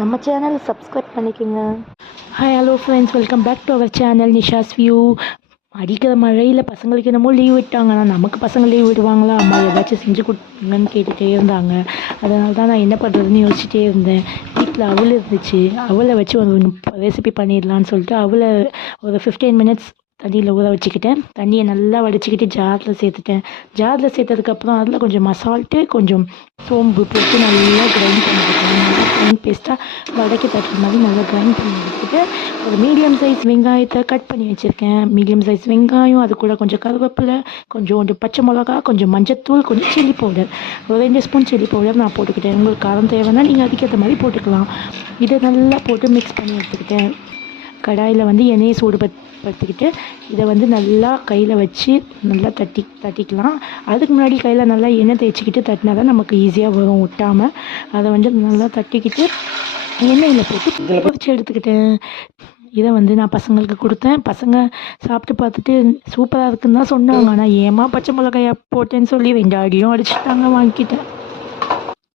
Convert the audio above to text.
நம்ம channel subscribe பண்ணிக்கோங்க. Hi hello friends, welcome back to our channel Nisha's view. அடிக்கிற மழையில் பசங்களுக்கு என்னமோ லீவ் விட்டாங்க. ஆனால் நமக்கு பசங்க லீவ் விடுவாங்களா? அம்மா ஏதாச்சும் செஞ்சு கொடுங்கன்னு கேட்டுகிட்டே இருந்தாங்க. அதனால தான் நான் என்ன பண்ணுறதுன்னு யோசிச்சுட்டே இருந்தேன். வீட்டில் அவல் இருந்துச்சு, அவலை வச்சு ஒரு ரெசிபி பண்ணிடலான்னு சொல்லிட்டு அவலை ஒரு 15 மினிட்ஸ் தண்ணியில் ஊற வச்சுக்கிட்டேன். தண்ணியை நல்லா வடிச்சிக்கிட்டு ஜாரில் சேர்த்துட்டேன். ஜாரில் சேர்த்ததுக்கப்புறம் அதில் கொஞ்சம் மசால்ட்டு, கொஞ்சம் சோம்பு போட்டு நல்லா கிரைண்ட் பண்ணிக்கிட்டேன். நல்லா ஃபைன் பேஸ்ட்டாக வடக்கி தட்டுற மாதிரி நல்லா கிரைண்ட் பண்ணி எடுத்துக்கிட்டு ஒரு மீடியம் சைஸ் வெங்காயத்தை கட் பண்ணி வச்சுருக்கேன். மீடியம் சைஸ் வெங்காயம், அது கூட கொஞ்சம் கருவேப்பிலை, கொஞ்சம் பச்சை மிளகா, கொஞ்சம் மஞ்சத்தூள், கொஞ்சம் சில்லி பவுடர், ஒரு 2 ஸ்பூன் சில்லி பவுடர் நான் போட்டுக்கிட்டேன். உங்களுக்கு காரம் தேவைன்னா நீங்கள் அதுக்கேற்ற மாதிரி போட்டுக்கலாம். இதை நல்லா போட்டு மிக்ஸ் பண்ணி எடுத்துக்கிட்டேன். கடாயில் வந்து எண்ணெயை சூடுபடுத்திக்கிட்டு இதை வந்து நல்லா கையில் வச்சு நல்லா தட்டிக்கலாம். அதுக்கு முன்னாடி கையில் நல்லா எண்ணெய் தேய்ச்சிக்கிட்டு தட்டினா தான் நமக்கு ஈஸியாக வரும் ஒட்டாமல். அதை வந்து நல்லா தட்டிக்கிட்டு எண்ணெயில் போட்டு பொரிச்சு எடுத்துக்கிட்டேன். இதை வந்து நான் பசங்களுக்கு கொடுத்தேன். பசங்க சாப்பிட்டு பார்த்துட்டு சூப்பராக இருக்குன்னு தான் சொன்னாங்க. ஆனால் ஏமா பச்சை மிளகாயா போட்டேன்னு சொல்லி 2 அடியும் அடிச்சுட்டாங்க, வாங்கிக்கிட்டேன்.